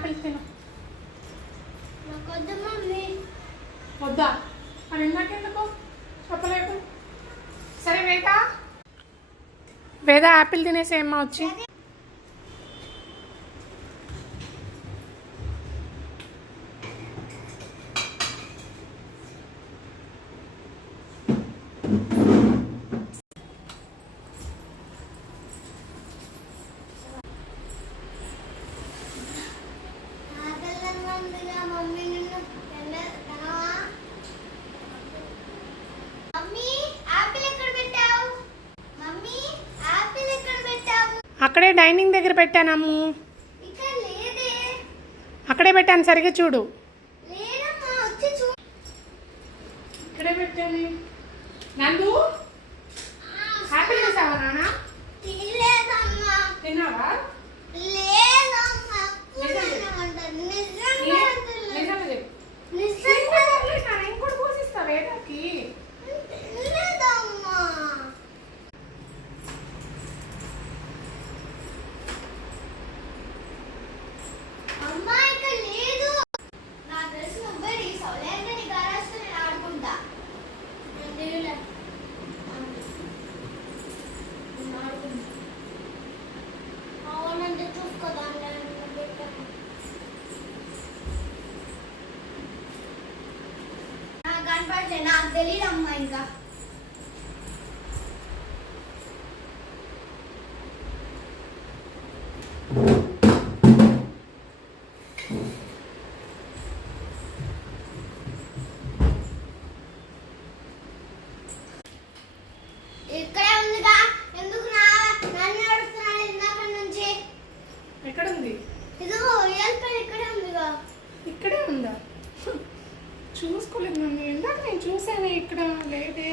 Apple తిను. వద్దా మరి ఇందాకెందుకు చెప్పలేదు? సరే వేద యాపిల్ తినేసి ఏమ్మా వచ్చి. అక్కడే డైనింగ్ దగ్గర పెట్టాను అమ్ము. అక్కడే పెట్టాను, సరిగ్గా చూడు. ఇక్కడే పెట్టాను. నందు యాపిల్ వేసావా నాన్న? తిన్నావా? ఇంకోటి పోసిస్తా వేదకి. నాకు తెలియదమ్మా. ఇంకా ఇక్కడే ఉందిగా, ఎందుకు నన్ను అడుగుతున్నాడు ఇందాక నుంచి? ఎక్కడ ఉంది? ఇదిగో ఎల్పల్ ఇక్కడే ఉందిగా. ఇక్కడే ఉందా? చూసుకోలేదు నన్ను. ఇందాక నేను చూసాను, ఇక్కడ లేదే.